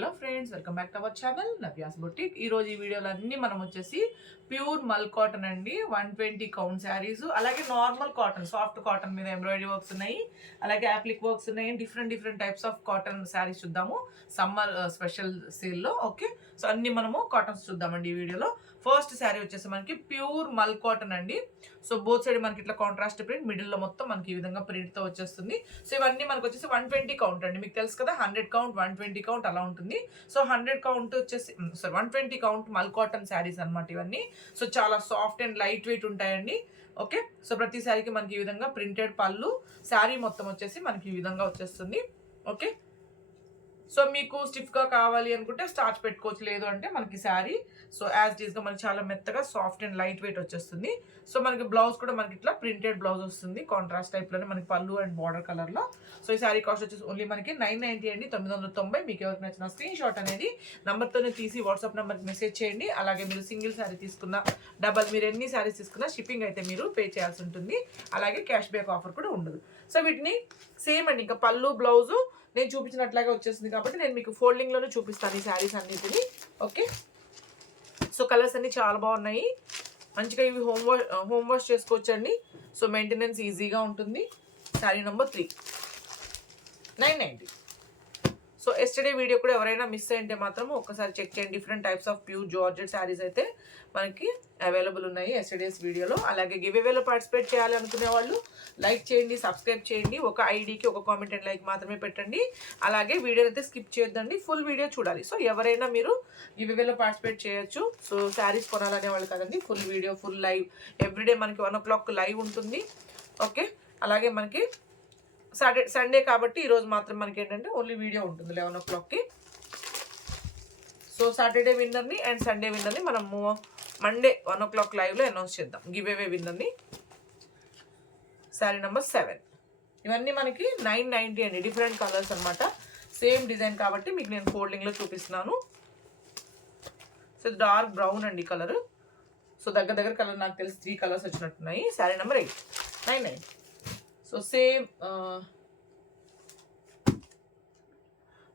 Hello friends, welcome back to our channel Navya's boutique. ఈ రోజు ఈ వీడియోలో అన్ని మనం వచ్చేసి ప్యూర్ మల్ కాటన్ అండి, 120 కౌంట్ శారీస్, అలాగే నార్మల్ కాటన్, సాఫ్ట్ కాటన్ మీద ఎంబ్రాయిడరీ వర్క్స్ ఉన్నాయి, అలాగే యాప్లిక్ వర్క్స్ ఉన్నాయి. Different types of cotton saris చూద్దాము సమ్మర్ స్పెషల్ సేల్లో. ఓకే, సో అన్ని మనము కాటన్స్ చూద్దామండి ఈ వీడియోలో. ఫస్ట్ శారీ వచ్చేసి మనకి ప్యూర్ మల్ కాటన్ అండి. సో బోత్ సైడ్ మనకి ఇట్లా కాంట్రాస్ట్ ప్రింట్, మిడిల్లో మొత్తం మనకి ఈ విధంగా ప్రింట్ తో వచ్చేస్తుంది. సో ఇవన్నీ మనకు వచ్చేసి 120 కౌంట్ అండి. మీకు తెలుసు కదా, 100 కౌంట్ 120 కౌంట్ అలా ఉంటుంది. సో 100 కౌంట్ వచ్చేసి 120 కౌంట్ మల్ కాటన్ శారీస్ అనమాట ఇవన్నీ. సో చాలా సాఫ్ట్ అండ్ లైట్ వెయిట్ ఉంటాయండి. ఓకే, సో ప్రతి శారీకి మనకి ఈ విధంగా ప్రింటెడ్ పళ్ళు, శారీ మొత్తం వచ్చేసి మనకి ఈ విధంగా వచ్చేస్తుంది. ఓకే, సో మీకు స్టిఫ్గా కావాలి అనుకుంటే స్టార్చ్ పెట్టుకోవచ్చు, లేదు అంటే మనకి శారీ సో యాజ్ ఇట్ ఈస్గా మనకి చాలా మెత్తగా సాఫ్ట్ అండ్ లైట్ వెయిట్ వచ్చేస్తుంది. సో మనకి బ్లౌజ్ కూడా మనకి ఇట్లా ప్రింటెడ్ బ్లౌజ్ వస్తుంది, కాంట్రాస్ట్ టైప్లోనే మనకి పళ్ళు అండ్ బార్డర్ కలర్లో. సో ఈ శారీ కాస్ట్ వచ్చేసి ఓన్లీ మనకి 990 అండి, 990. మీకు ఎవరికి నచ్చిన స్క్రీన్ షాట్ అనేది నెంబర్తోనే తీసి వాట్సాప్ నెంబర్కి మెసేజ్ చేయండి. అలాగే మీరు సింగిల్ శారీ తీసుకున్న డబల్, మీరు ఎన్ని శారీస్ తీసుకున్నా షిప్పింగ్ అయితే మీరు పే చేయాల్సి ఉంటుంది. అలాగే క్యాష్ బ్యాక్ ఆఫర్ కూడా ఉండదు. సో వీటిని సేమ్ అండి, ఇంకా పళ్ళు బ్లౌజు నేను చూపించినట్లాగే వచ్చేసింది కాబట్టి నేను మీకు ఫోల్డింగ్లోనే చూపిస్తాను ఈ శారీస్ అన్నిటిని. ఓకే, సో కలర్స్ అన్ని చాలా బాగున్నాయి, మంచిగా ఇవి హోమ్ వాష్ చేసుకోవచ్చండి. సో మెయింటెనెన్స్ ఈజీగా ఉంటుంది. Sari number 3, 990. So yesterday video కూడా ఎవరైనా మిస్ అయింటే మాత్రం ఒక్కసారి చెక్ చేయండి. Different types of pure georgette saris అయితే మనకి అవైలబుల్ ఉన్నాయి ఎస్టర్డేస్ వీడియోలో. అలాగే గివ్ అవేలో పార్టిసిపేట్ చేయాలి అనుకునే వాళ్ళు లైక్ చేయండి, సబ్స్క్రైబ్ చేయండి. ఒక ఐడికి ఒక కామెంట్ అండ్ లైక్ మాత్రమే పెట్టండి. అలాగే వీడియో అయితే స్కిప్ చేయొద్దండి, ఫుల్ వీడియో చూడాలి. సో ఎవరైనా మీరు గివ్ అవేలో పార్టిసిపేట్ చేయొచ్చు. సో శారీస్ కొనాలనే వాళ్ళు కదండి, full video, full live. Everyday మనకి 1 o'clock లైవ్ ఉంటుంది. ఓకే, అలాగే మనకి సండే కాబట్టి ఈరోజు మాత్రం మనకి ఏంటంటే ఓన్లీ వీడియో ఉంటుంది 11 o'clockకి. సో సాటర్డే విన్నర్ని అండ్ సండే విన్నర్ని మనము మండే 1 o'clock లైవ్లో అనౌన్స్ చేద్దాం, గివ్ అవే విన్నర్ని. శారీ నెంబర్ 7. ఇవన్నీ మనకి 990 అండి, డిఫరెంట్ కలర్స్ అనమాట. సేమ్ డిజైన్ కాబట్టి మీకు నేను ఫోల్డింగ్లో చూపిస్తున్నాను. సో డార్క్ బ్రౌన్ అండి కలర్. సో దగ్గర కలర్ నాకు తెలిసి 3 కలర్స్ వచ్చినట్టున్నాయి. శారీ నెంబర్ 8, 990.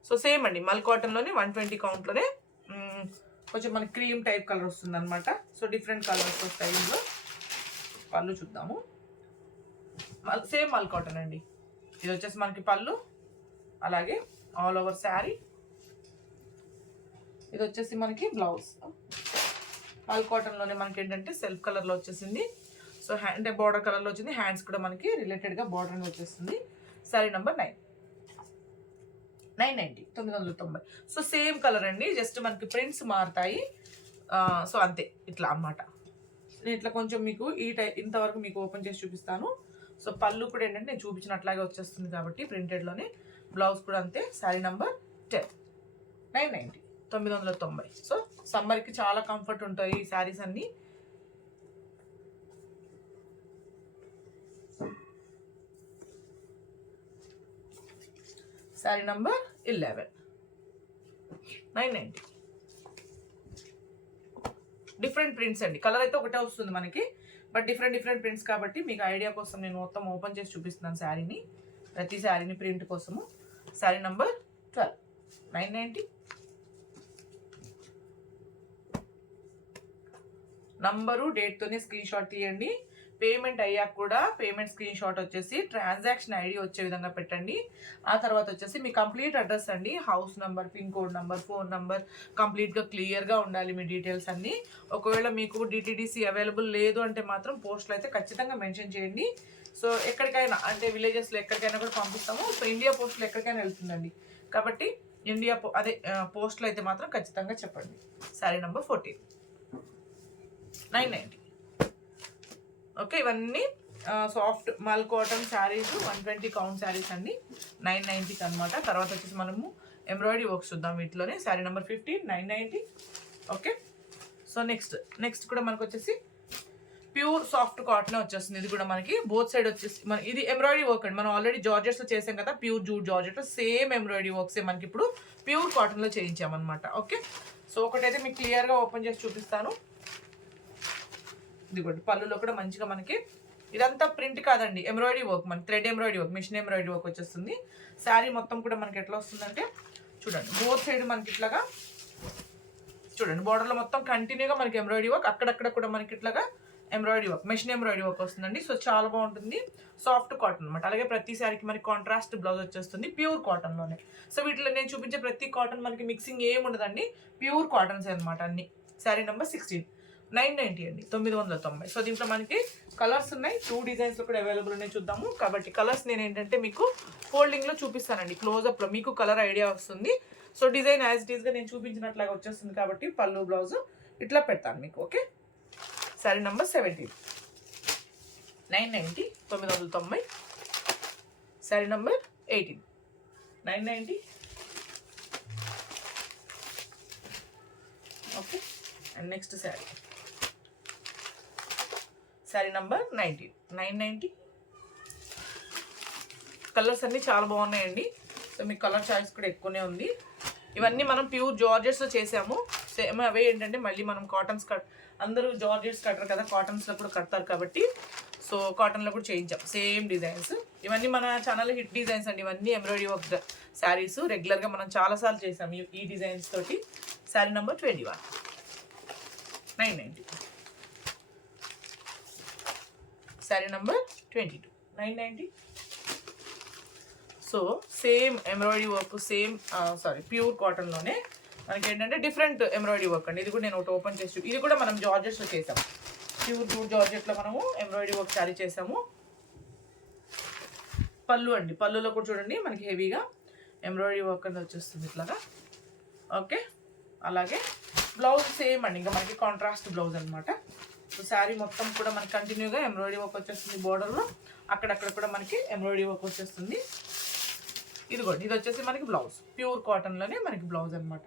సో సేమ్ అండి, మల్ కాటన్లోనే 120 కౌంట్లోనే కొంచెం మనకి క్రీమ్ టైప్ కలర్ వస్తుంది అనమాట. సో డిఫరెంట్ కలర్స్ వస్తాయి ఇందులో. పళ్ళు చూద్దాము. సేమ్ మల్ కాటన్ అండి. ఇది వచ్చేసి మనకి పళ్ళు, అలాగే ఆల్ ఓవర్ శారీ. ఇది వచ్చేసి మనకి బ్లౌజ్. మల్ కాటన్లోనే మనకి ఏంటంటే సెల్ఫ్ కలర్లో వచ్చేసింది. సో హ్యాండ్ బార్డర్ కలర్లో వచ్చింది, హ్యాండ్స్ కూడా మనకి రిలేటెడ్గా బార్డర్ అని వచ్చేస్తుంది. Sari number 9, 990, 990. So same colour అండి, జస్ట్ మనకి ప్రింట్స్ మారుతాయి. సో అంతే, ఇట్లా అన్నమాట. నేను ఇట్లా కొంచెం మీకు ఇంతవరకు మీకు ఓపెన్ చేసి చూపిస్తాను. సో పళ్ళు కూడా ఏంటంటే నేను చూపించినట్లాగే వచ్చేస్తుంది కాబట్టి ప్రింటెడ్లోనే. బ్లౌజ్ కూడా అంతే. శారీ నెంబర్ 10, 990, 990. సో సమ్మర్కి చాలా కంఫర్ట్ ఉంటాయి ఈ శారీస్ అన్నీ. శారీ నంబర్ 11, 990. డిఫరెంట్ ప్రింట్స్ అండి, కలర్ అయితే ఒకటే వస్తుంది మనకి, బట్ డిఫరెంట్ ప్రింట్స్ కాబట్టి మీకు ఐడియా కోసం నేను మొత్తం ఓపెన్ చేసి చూపిస్తున్నాను శారీని, ప్రతి శారీని ప్రింట్ కోసము. శారీ నంబర్ 12, 990. నంబరు డేట్తోనే స్క్రీన్ షాట్ తీయండి. పేమెంట్ అయ్యాక కూడా పేమెంట్ స్క్రీన్ షాట్ వచ్చేసి ట్రాన్సాక్షన్ ఐడి వచ్చే విధంగా పెట్టండి. ఆ తర్వాత వచ్చేసి మీ కంప్లీట్ అడ్రస్ అండి, house number, pin code number, phone number కంప్లీట్గా క్లియర్గా ఉండాలి మీ డీటెయిల్స్ అన్నీ. ఒకవేళ మీకు డిటీడీసీ అవైలబుల్ లేదు అంటే మాత్రం పోస్ట్లో అయితే ఖచ్చితంగా మెన్షన్ చేయండి. సో ఎక్కడికైనా అంటే విలేజెస్లో ఎక్కడికైనా కూడా పంపిస్తాము. సో ఇండియా పోస్ట్లో ఎక్కడికైనా వెళ్తుందండి కాబట్టి పోస్ట్లో అయితే మాత్రం ఖచ్చితంగా చెప్పండి. శారీ నెంబర్ 14, 990. ఓకే, ఇవన్నీ సాఫ్ట్ మల్ కాటన్ శారీస్, 120 కౌంట్ శారీస్ అండి, 990కి అనమాట. తర్వాత వచ్చేసి మనము ఎంబ్రాయిడరీ వర్క్స్ చూద్దాం వీటిలోనే. Sari number 15, 990. Okay, so next కూడా మనకు వచ్చేసి ప్యూర్ సాఫ్ట్ కాటన్ వచ్చేస్తుంది. ఇది కూడా మనకి బోత్ సైడ్ వచ్చేసి ఇది ఎంబ్రాయిడరీ వర్క్ అండి. మనం ఆల్రెడీ జార్జెట్స్లో చేసాం కదా, ప్యూర్ జూట్ జార్జెట్లో సేమ్ ఎంబ్రాయిడరీ వర్క్సే మనకి ఇప్పుడు ప్యూర్ కాటన్లో చేయించామన్నమాట. ఓకే, సో ఒకటైతే మీకు క్లియర్గా ఓపెన్ చేసి చూపిస్తాను. ఇదిగోండి, పళ్ళులో కూడా మంచిగా మనకి ఇదంతా ప్రింట్ కాదండి, ఎంబ్రాయిడరీ వర్క్, మనకి thread embroidery work, machine embroidery work వచ్చేస్తుంది. శారీ మొత్తం కూడా మనకి ఎట్లా వస్తుందంటే చూడండి బోత్ సైడ్ మనకి ఇట్లాగా చూడండి బోర్డర్లో మొత్తం కంటిన్యూగా మనకి ఎంబ్రాయిడరీ వర్క్, అక్కడక్కడ కూడా మనకి ఇట్లాగా embroidery work, machine embroidery work వస్తుందండి. సో చాలా బాగుంటుంది, సాఫ్ట్ కాటన్ అనమాట. అలాగే ప్రతి శారీకి మనకి కాంట్రాస్ట్ బ్లౌజ్ వచ్చేస్తుంది ప్యూర్ కాటన్లోనే. సో వీటిలో నేను చూపించే ప్రతి కాటన్ మనకి మిక్సింగ్ ఏమి ఉండదండి, ప్యూర్ కాటన్స్ అనమాట అన్ని. శారీ నెంబర్ 16, 990 అండి, 990. సో దీంట్లో మనకి కలర్స్ ఉన్నాయి, 2 డిజైన్స్లో కూడా అవైలబుల్ ఉన్నాయి. చూద్దాము. కాబట్టి కలర్స్ నేను ఏంటంటే మీకు ఫోల్డింగ్లో చూపిస్తానండి, క్లోజప్లో మీకు కలర్ ఐడియా వస్తుంది. సో డిజైన్ యాజ్ ఇట్ ఈస్గా నేను చూపించినట్లాగా వచ్చేస్తుంది కాబట్టి పళ్ళు బ్లౌజ్ ఇట్లా పెడతాను మీకు. Okay, sari number 17, 990, 990. Sari number 18, 990. Okay, and next sari number 19, 990. Colours అన్నీ చాలా బాగున్నాయండి. సో మీకు కలర్ చాయిస్ కూడా ఎక్కువనే ఉంది. ఇవన్నీ మనం ప్యూర్ జార్జెట్స్లో చేసాము. సేమ్ అవే ఏంటంటే మళ్ళీ మనం కాటన్స్ అందరూ జార్జెట్స్ కట్టరు కదా, కాటన్స్లో కూడా కడతారు కాబట్టి సో కాటన్లో కూడా చేయించాం సేమ్ డిజైన్స్. ఇవన్నీ మన ఛానల్ హిట్ డిజైన్స్ అండి, ఇవన్నీ ఎంబ్రాయిడరీ వర్క్ శారీస్. రెగ్యులర్గా మనం చాలాసార్లు చేసాం ఈ డిజైన్స్ తోటి. Sari number 21, 990. Sari number 22, 990. So same embroidery work, same pure కాటన్లోనే మనకి ఏంటంటే డిఫరెంట్ ఎంబ్రాయిడరీ వర్క్ అండి. ఇది కూడా నేను ఒకటి ఓపెన్ చేసి, ఇది కూడా మనం జార్జెట్స్లో చేసాము, ప్యూర్ జార్జెట్లో మనము ఎంబ్రాయిడరీ వర్క్ శారీ చేసాము. పళ్ళు అండి, పళ్ళులో కూడా చూడండి మనకి హెవీగా ఎంబ్రాయిడరీ వర్క్ అనేది వచ్చేస్తుంది ఇట్లాగా. ఓకే, అలాగే బ్లౌజ్ సేమ్ అండి, ఇంకా మనకి కాంట్రాస్ట్ బ్లౌజ్ అనమాట. సో శారీ మొత్తం కూడా మనకి కంటిన్యూగా ఎంబ్రాయిడరీ వర్క్ వచ్చేస్తుంది. బోర్డర్లో అక్కడక్కడ కూడా మనకి ఎంబ్రాయిడరీ వర్క్ వచ్చేస్తుంది. ఇదిగోండి, ఇది వచ్చేసి మనకి బ్లౌజ్, ప్యూర్ కాటన్లోనే మనకి బ్లౌజ్ అనమాట.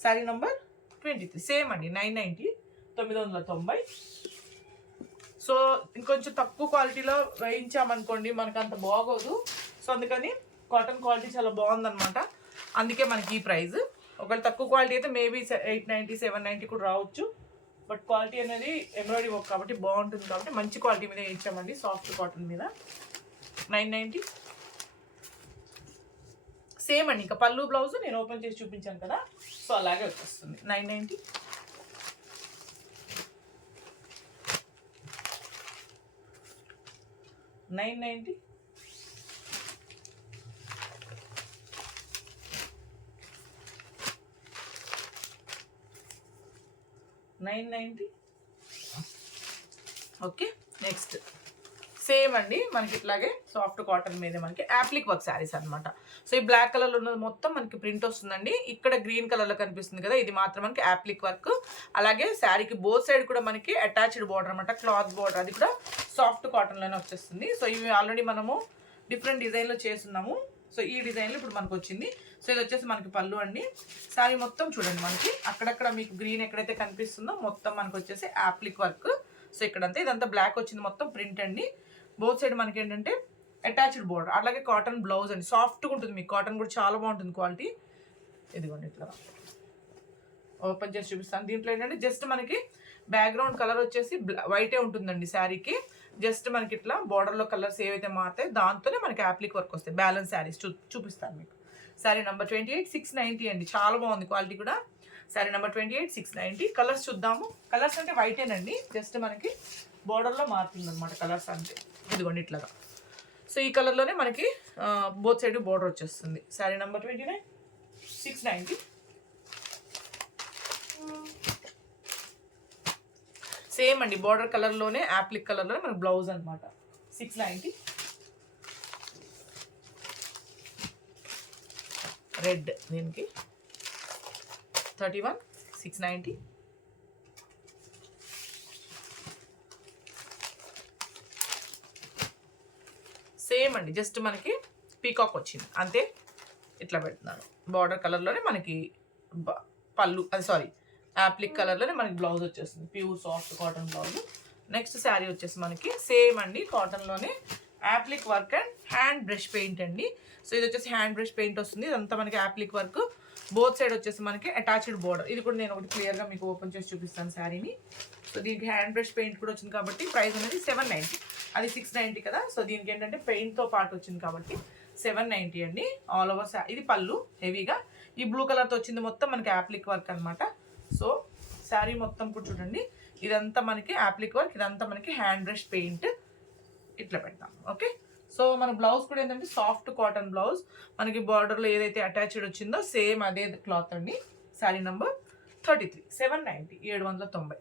శారీ నెంబర్ 23, సేమ్ అండి, 990, 990. సో ఇంకొంచెం తక్కువ క్వాలిటీలో వేయించామనుకోండి మనకు అంత బాగోదు. సో అందుకని కాటన్ క్వాలిటీ చాలా బాగుందనమాట, అందుకే మనకి ఈ ప్రైస్. ఒకవేళ తక్కువ క్వాలిటీ అయితే మేబీ 890, 790 కూడా రావచ్చు. బట్ క్వాలిటీ అనేది ఎంబ్రాయిడరీ వర్క్ కాబట్టి బాగుంటుంది కాబట్టి మంచి క్వాలిటీ మీద వేయించామండి, సాఫ్ట్ కాటన్ మీద. 990. సేమ్ అండి, ఇంకా పళ్ళు బ్లౌజ్ నేను ఓపెన్ చేసి చూపించాను కదా, సో అలాగే వచ్చేస్తుంది. 990. ఓకే, నెక్స్ట్ సేమ్ అండి మనకి ఇట్లాగే సాఫ్ట్ కాటన్ మీద మనకి యాప్లిక్ వర్క్ శారీస్ అనమాట. సో ఈ బ్లాక్ కలర్లో ఉన్నది మొత్తం మనకి ప్రింట్ వస్తుందండి. ఇక్కడ గ్రీన్ కలర్లో కనిపిస్తుంది కదా, ఇది మాత్రం మనకి యాప్లిక్ వర్క్. అలాగే శారీకి బోత్ సైడ్ కూడా మనకి అటాచ్డ్ బోర్డర్ అనమాట, క్లాత్ బోర్డర్, అది కూడా సాఫ్ట్ కాటన్లోనే వచ్చేస్తుంది. సో ఇవి ఆల్రెడీ మనము డిఫరెంట్ డిజైన్లో చేస్తున్నాము. సో ఈ డిజైన్లో ఇప్పుడు మనకు వచ్చింది. సో ఇది వచ్చేసి మనకి పళ్ళు అండి. శారీ మొత్తం చూడండి మనకి అక్కడక్కడ మీకు గ్రీన్ ఎక్కడైతే కనిపిస్తుందో మొత్తం మనకు వచ్చేసి యాప్లిక్ వర్క్. సో ఇక్కడంతా ఇదంతా బ్లాక్ వచ్చింది, మొత్తం ప్రింట్ అండి. బోత్ సైడ్ మనకి ఏంటంటే అటాచ్డ్ బోర్డర్, అలాగే కాటన్ బ్లౌజ్ అండి, సాఫ్ట్గా ఉంటుంది మీకు. కాటన్ కూడా చాలా బాగుంటుంది క్వాలిటీ. ఇదిగోండి ఇట్లా ఓపెన్ చేసి చూపిస్తాను. దీంట్లో ఏంటంటే జస్ట్ మనకి బ్యాక్గ్రౌండ్ కలర్ వచ్చేసి వైటే ఉంటుందండి శారీకి. జస్ట్ మనకి ఇట్లా బార్డర్లో కలర్స్ ఏవైతే మారుతాయి దాంతోనే మనకి యాప్లిక్ వర్క్ వస్తాయి. బ్యాలెన్స్ శారీస్ చూపిస్తాను మీకు. శారీ నెంబర్ 28, 690 అండి, చాలా బాగుంది క్వాలిటీ కూడా. శారీ నెంబర్ 28, 690. కలర్స్ చూద్దాము. కలర్స్ అంటే వైటేనండి, జస్ట్ మనకి బార్డర్లో మారుతుంది అనమాట కలర్స్ అంటే. ఇదిగోండి ఇట్లాగా. సో ఈ కలర్లోనే మనకి బోత్ సైడ్ బోర్డర్ వచ్చేస్తుంది. శారీ నెంబర్ 29, 690. సేమ్ అండి, బార్డర్ కలర్లోనే యాప్లిక్ కలర్లోనే మనకి బ్లౌజ్ అనమాట. 690. రెడ్ దీనికి 31, 690. సేమ్ అండి, జస్ట్ మనకి పీకాక్ వచ్చింది అంతే. ఇట్లా పెడుతున్నాను, బార్డర్ కలర్లోనే మనకి పళ్ళు, అది సారీ యాప్లిక్ కలర్లోనే మనకి బ్లౌజ్ వచ్చేస్తుంది, pure soft cotton blouse. Next sari వచ్చేసి మనకి సేమ్ అండి, కాటన్లోనే applique work and hand brush paint అండి. సో ఇది వచ్చేసి హ్యాండ్ బ్రష్ పెయింట్ వస్తుంది, ఇదంతా మనకి యాప్లిక్ వర్క్. బోత్ సైడ్ వచ్చేసి మనకి అటాచ్డ్ బోర్డర్. ఇది కూడా నేను ఒకటి క్లియర్గా మీకు ఓపెన్ చేసి చూపిస్తాను శారీని. సో దీనికి హ్యాండ్ బ్రష్ పెయింట్ కూడా వచ్చింది కాబట్టి ప్రైస్ అనేది 790. అది 690 కదా. సో దీనికి ఏంటంటే పెయింట్తో పాటు వచ్చింది కాబట్టి 790 అండి. ఆల్ ఓవర్ ఇది పళ్ళు హెవీగా. ఈ బ్లూ కలర్తో వచ్చింది మొత్తం మనకి యాప్లిక్ వర్క్ అనమాట. సో శారీ మొత్తం కూడా చూడండి, ఇదంతా మనకి యాప్లిక్ వర్క్, ఇదంతా మనకి హ్యాండ్ బ్రష్ పెయింట్ ఇట్లా పెడతాం. ఓకే, సో మన బ్లౌజ్ కూడా ఏంటంటే సాఫ్ట్ కాటన్ బ్లౌజ్, మనకి బార్డర్లో ఏదైతే అటాచ్డ్ వచ్చిందో సేమ్ అదే క్లాత్ అండి. శారీ నెంబర్ 33, 790, 790.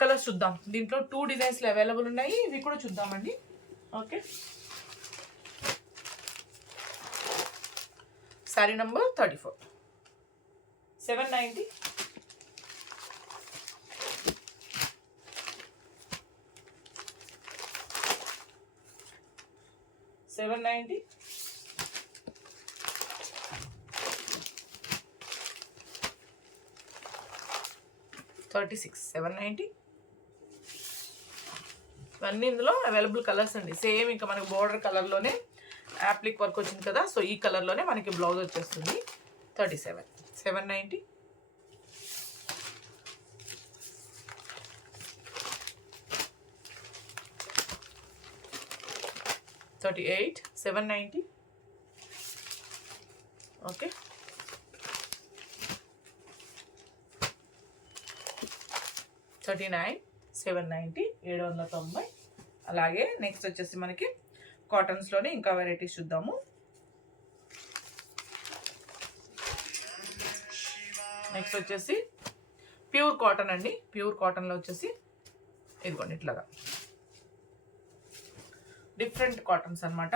కలర్స్ చూద్దాం. దీంట్లో 2 డిజైన్స్లు అవైలబుల్ ఉన్నాయి, ఇవి కూడా చూద్దామండి. Okay, sari number 34, 790. $790. 36, 790. ఇవన్నీ ఇందులో అవైలబుల్ కలర్స్ అండి. సేమ్ ఇంకా మనకి బోర్డర్ కలర్లోనే యాప్లిక్ వర్క్ వచ్చింది కదా, సో ఈ కలర్లోనే మనకి బ్లౌజ్ వచ్చేస్తుంది. 37, 790. 38, 790. ఓకే, 39, 790, 790. అలాగే నెక్స్ట్ వచ్చేసి మనకి కాటన్స్లోనే ఇంకా వెరైటీస్ చూద్దాము. నెక్స్ట్ వచ్చేసి ప్యూర్ కాటన్ అండి. ప్యూర్ కాటన్లో వచ్చేసి ఇదిగోండి ఇట్లాగా డిఫరెంట్ కాటన్స్ అనమాట.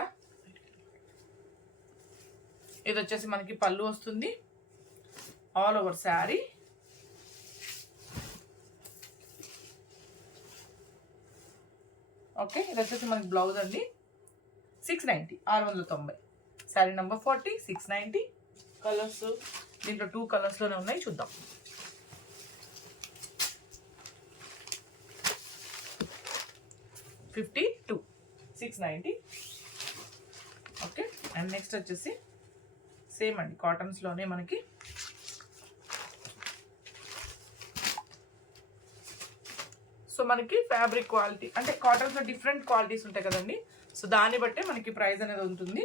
ఇది వచ్చేసి మనకి పళ్ళు వస్తుంది, ఆల్ ఓవర్ శారీ. ఓకే, ఇది వచ్చేసి మనకి బ్లౌజ్ అండి. 690, 690. శారీ నెంబర్ 40, 690. కలర్స్ దీంట్లో 2 కలర్స్లోనే ఉన్నాయి, చూద్దాం. $52, 690. ఓకే, అండ్ నెక్స్ట్ వచ్చేసి సేమ్ అండి కాటన్స్లోనే మనకి సో మనకి ఫ్యాబ్రిక్ క్వాలిటీ అంటే కాటన్స్లో డిఫరెంట్ క్వాలిటీస్ ఉంటాయి కదండి, సో దాన్ని బట్టే మనకి ప్రైస్ అనేది ఉంటుంది.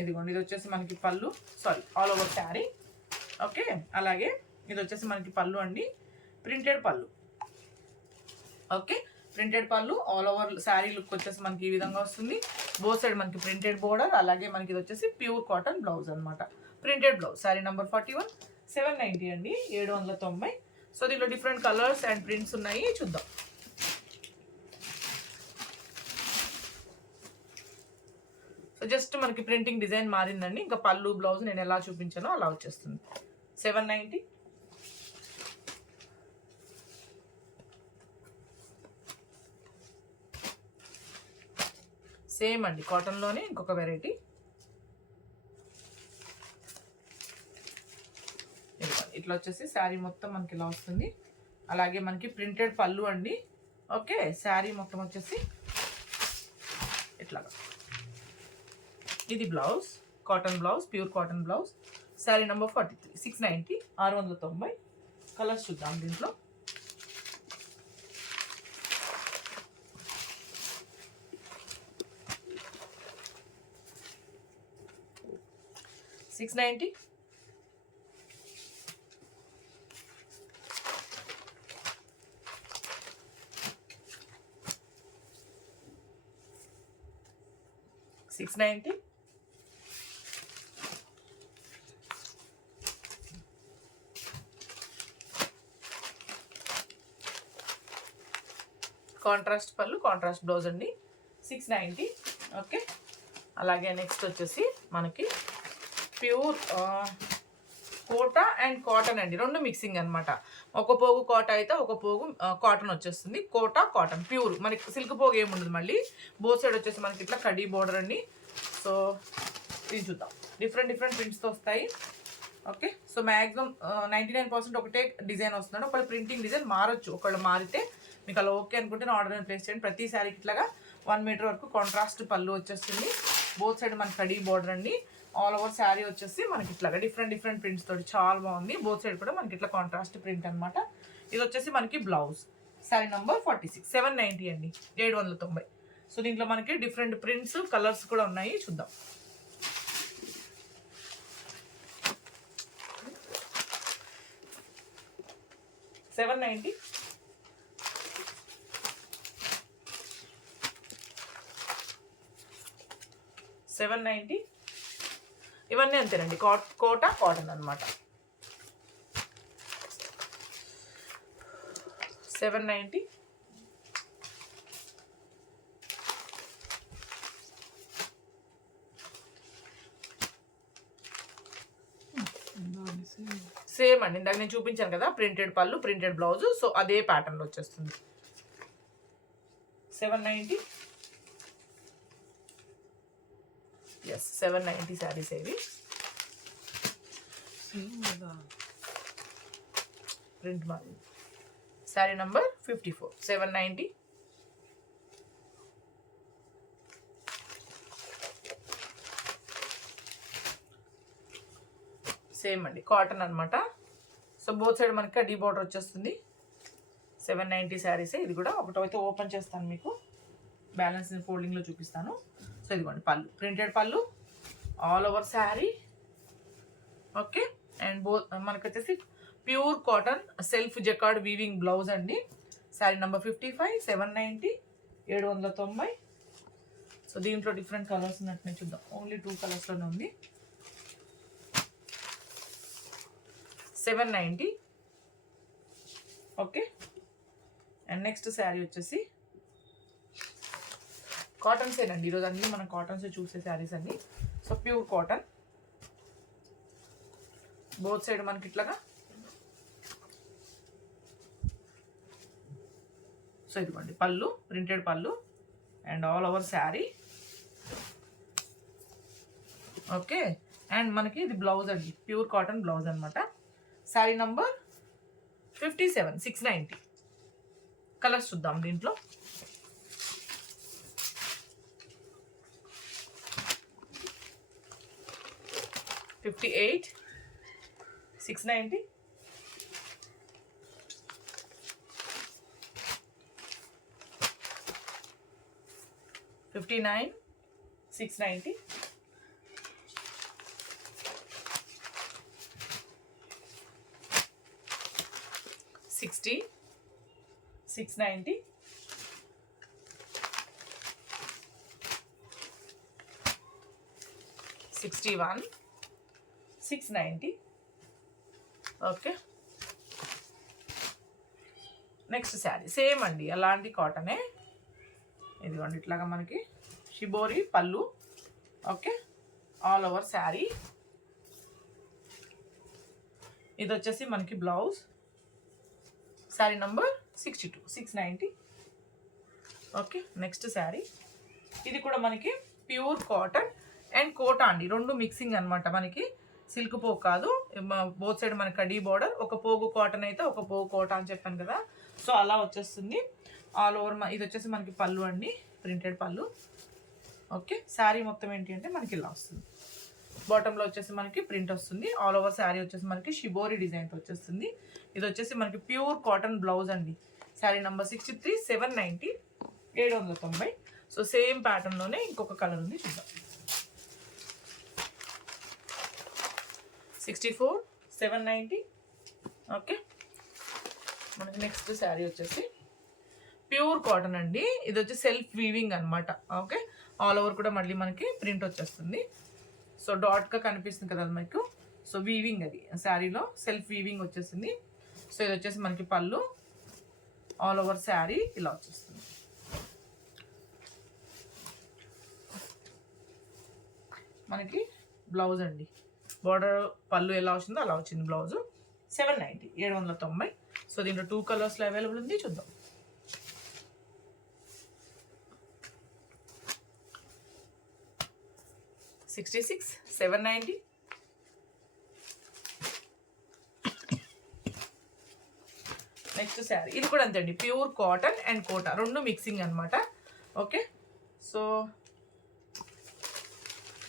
ఇదిగోండి, ఇది వచ్చేసి మనకి pallu, sorry all over sari. Okay, అలాగే ఇది వచ్చేసి మనకి పళ్ళు అండి, printed pallu. Okay, printed pallu, all over sari look వచ్చేసి మనకి ఈ విధంగా వస్తుంది. బోత్ సైడ్ మనకి ప్రింటెడ్ బోర్డర్, అలాగే మనకి ఇది వచ్చేసి ప్యూర్ కాటన్ బ్లౌజ్ అనమాట. Printed blouse. శారీ నెంబర్ 41, 790 అండి, 790. సో దీంట్లో డిఫరెంట్ కలర్స్ అండ్ ప్రింట్స్ ఉన్నాయి, చూద్దాం. సో జస్ట్ మనకి ప్రింటింగ్ డిజైన్ మారిందండి, ఇంకా పళ్ళు బ్లౌజ్ నేను ఎలా చూపించానో అలా వచ్చేస్తుంది. 790. సేమ్ అండి కాటన్లోనే ఇంకొక వెరైటీ. ఇట్లా వచ్చేసి శారీ మొత్తం మనకి ఇలా వస్తుంది, అలాగే మనకి ప్రింటెడ్ పళ్ళు అండి. ఓకే, శారీ మొత్తం వచ్చేసి ఇట్లాగా. ఇది blouse, cotton blouse, pure cotton blouse. Sari number 43, 690, 690. Colours చూద్దాం దీంట్లో. $690. 690. కాంట్రాస్ట్ పళ్ళు, కాంట్రాస్ట్ బ్లౌజ్ అండి. 690. ఓకే, అలాగే నెక్స్ట్ వచ్చేసి మనకి ప్యూర్ కోటా అండ్ కాటన్ అండి, రెండు మిక్సింగ్ అనమాట. ఒక పోగు కోటా అయితే ఒక పోగు కాటన్ వచ్చేస్తుంది. కోటా కాటన్ ప్యూర్, మనకి సిల్క్ పోగు ఏముండదు. మళ్ళీ బోత్ సైడ్ వచ్చేసి మనకి ఇట్లా కడీ బోర్డర్ అండి. సో ఇది చూద్దాం, డిఫరెంట్ డిఫరెంట్ ప్రింట్స్తో వస్తాయి. ఓకే, సో మ్యాక్సిమం 99% ఒకటే డిజైన్ వస్తున్నాడు. ఒకళ్ళు ప్రింటింగ్ డిజైన్ మారచ్చు, ఒకళ్ళు మారితే మీకు అలా ఓకే అనుకుంటే ఆర్డర్ ప్లేస్ చేయండి. ప్రతి శారీకి ఇట్లాగా 1 మీటర్ వరకు కాంట్రాస్ట్ పళ్ళు వచ్చేస్తుంది. బోత్ సైడ్ మనకి కడీ బోర్డర్ అండి. ఆల్ ఓవర్ శారీ వచ్చేసి మనకి ఇట్లాగా డిఫరెంట్ డిఫరెంట్ ప్రింట్స్ తోటి చాలా బాగుంది. బోత్ సైడ్ కూడా మనకి ఇట్లా కాంట్రాస్ట్ ప్రింట్ అనమాట. ఇది వచ్చేసి మనకి బ్లౌజ్. శారీ నంబర్ 46, 790 అండి, 790. సో దీంట్లో మనకి డిఫరెంట్ ప్రింట్స్, కలర్స్ కూడా ఉన్నాయి, చూద్దాం. 790. $790. ఇవన్నీ అంతేనండి, కోటా కాటన్ అనమాట. 790. సేమ్ అండి, ఇందాక నేను చూపించాను కదా, ప్రింటెడ్ పళ్ళు ప్రింటెడ్ బ్లౌజ్. సో అదే ప్యాటర్న్లో వచ్చేస్తుంది. 790. ఎస్, 790 శారీస్ ఏవి. ప్రింట్ మాది. శారీ నంబర్ 54. 790. సేమ్ అండి, కాటన్ అనమాట. సో బోత్ సైడ్ మనకి కడ్డీ బార్డర్ వచ్చేస్తుంది. 790 శారీసే. ఇది కూడా ఒకటైతే ఓపెన్ చేస్తాను, మీకు బ్యాలెన్స్ ఫోల్డింగ్లో చూపిస్తాను. సో ఇదిగోండి పళ్ళు, printed pallu all over sari. Okay, and మనకు వచ్చేసి pure cotton self jacquard weaving blouse అండి. శారీ నెంబర్ 55. 790. 790. సో దీంట్లో డిఫరెంట్ కలర్స్ ఉన్నట్టు చూద్దాం. ఓన్లీ 2 కలర్స్లోనే ఉంది. 790. ఓకే, అండ్ నెక్స్ట్ శారీ వచ్చేసి కాటన్సేనండి. ఈరోజు అన్నీ మనం కాటన్సే చూసే శారీస్ అన్ని. So pure cotton, both side మనకి ఇట్లాగా. సో ఇదిగోండి పళ్ళు, ప్రింటెడ్ పళ్ళు and all over sari. Okay, and మనకి ఇది బ్లౌజ్ అండి, ప్యూర్ కాటన్ బ్లౌజ్ అనమాట. శారీ నంబర్ 57. 690. కలర్స్ చూద్దాం దీంట్లో. $58. 690. $59. 690. $60. 690. $61. 690. ఓకే, నెక్స్ట్ శారీ సేమ్ అండి, అలాంటి కాటనే. ఇదిగోండి ఇట్లాగా మనకి షిబోరి పళ్ళు. Okay, all over sari. ఇది వచ్చేసి మనకి blouse. Sari number 62. 690. Okay, next sari. ఇది కూడా మనకి ప్యూర్ కాటన్ అండ్ కోటా అండి, రెండు మిక్సింగ్ అనమాట. మనకి సిల్క్ పోగు కాదు, బోత్ సైడ్ మనకి కడీ బార్డర్. ఒక పోగు కాటన్ అయితే ఒక పోగు కోటా అని చెప్పాను కదా. సో అలా వచ్చేస్తుంది ఆల్ ఓవర్. ఇది వచ్చేసి మనకి పళ్ళు అండి, ప్రింటెడ్ పళ్ళు. ఓకే, శారీ మొత్తం ఏంటి అంటే మనకి ఇలా వస్తుంది. బాటంలో వచ్చేసి మనకి ప్రింట్ వస్తుంది. ఆల్ ఓవర్ శారీ వచ్చేసి మనకి షిబోరి డిజైన్తో వచ్చేస్తుంది. ఇది వచ్చేసి మనకి ప్యూర్ కాటన్ బ్లౌజ్ అండి. శారీ నెంబర్ 63. 790. 790. సో సేమ్ ప్యాటర్న్లోనే ఇంకొక కలర్ ఉంది, చూద్దాం. 64. 790. ఓకే, మనకి నెక్స్ట్ శారీ వచ్చేసి ప్యూర్ కాటన్ అండి. ఇది వచ్చి సెల్ఫ్ వీవింగ్ అనమాట. ఓకే, ఆల్ ఓవర్ కూడా మళ్ళీ మనకి ప్రింట్ వచ్చేస్తుంది. సో డాట్గా కనిపిస్తుంది కదా మీకు. సో వీవింగ్ అది శారీలో సెల్ఫ్ వీవింగ్ వచ్చేసింది. సో ఇది వచ్చేసి మనకి పళ్ళు, ఆల్ ఓవర్ శారీ ఇలా వచ్చేస్తుంది. మనకి బ్లౌజ్ అండి, బార్డర్ పళ్ళు ఎలా వచ్చిందో అలా వచ్చింది బ్లౌజు. 790. 790. సో దీంట్లో 2 కలర్స్లో అవైలబుల్ ఉంది, చూద్దాం. $66. 790. నెక్స్ట్ శారీ. ఇది కూడా అంతే అండి, ప్యూర్ కాటన్ అండ్ కోటా రెండు మిక్సింగ్ అనమాట. ఓకే, సో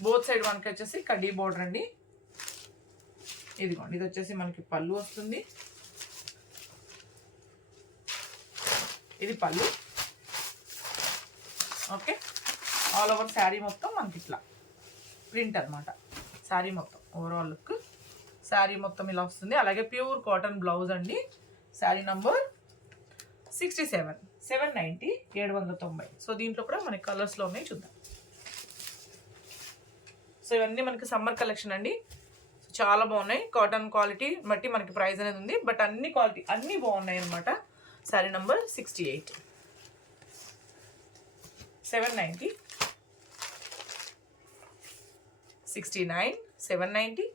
బోత్ సైడ్ మనకి వచ్చేసి కడ్డీ బార్డర్ అండి. ఇదిగోండి, ఇది వచ్చేసి మనకి పళ్ళు వస్తుంది. ఇది పళ్ళు. ఓకే, ఆల్ ఓవర్ శారీ మొత్తం మనకి ఇట్లా ప్రింట్ అనమాట. శారీ మొత్తం ఓవరాల్ లుక్ శారీ మొత్తం ఇలా వస్తుంది. అలాగే ప్యూర్ కాటన్ బ్లౌజ్ అండి. శారీ నంబర్ 67, 790, 790. సో దీంట్లో కూడా మనకి కలర్స్లో ఉన్నాయి, చూద్దాం. సో ఇవన్నీ మనకి సమ్మర్ కలెక్షన్ అండి. చాలా బాగున్నాయి. కాటన్ క్వాలిటీ బట్టి మనకి ప్రైస్ అనేది ఉంది, బట్ అన్ని క్వాలిటీ అన్నీ బాగున్నాయి అనమాట. శారీ నంబర్ 68, 790, 69, 790,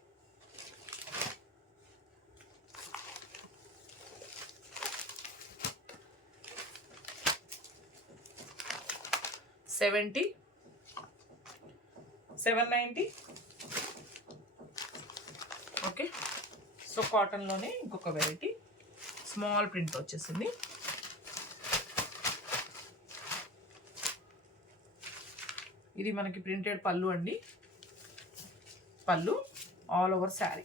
70, 790. ఓకే, సో కాటన్లోనే ఇంకొక వెరైటీ స్మాల్ ప్రింట్ వచ్చేసింది. ఇది మనకి ప్రింటెడ్ పళ్ళు అండి, పళ్ళు ఆల్ ఓవర్ శారీ.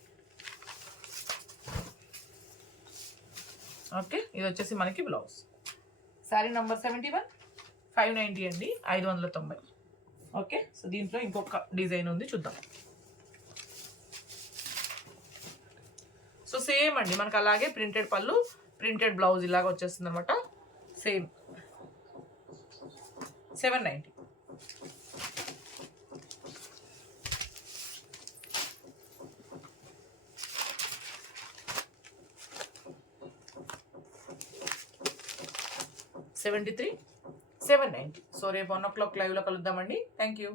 ఓకే, ఇది వచ్చేసి మనకి బ్లౌజ్. శారీ నంబర్ 71, 590 అండి, 590. ఓకే, సో దీంట్లో ఇంకొక డిజైన్ ఉంది, చూద్దాం. సో సేమ్ అండి మనకు అలాగే ప్రింటెడ్ పళ్ళు, ప్రింటెడ్ బ్లౌజ్ ఇలాగ వచ్చేస్తుంది అనమాట. సేమ్ 790. $73, $790. సో రేపు 1 o'clock లైవ్లో కలుద్దామండి. Thank you.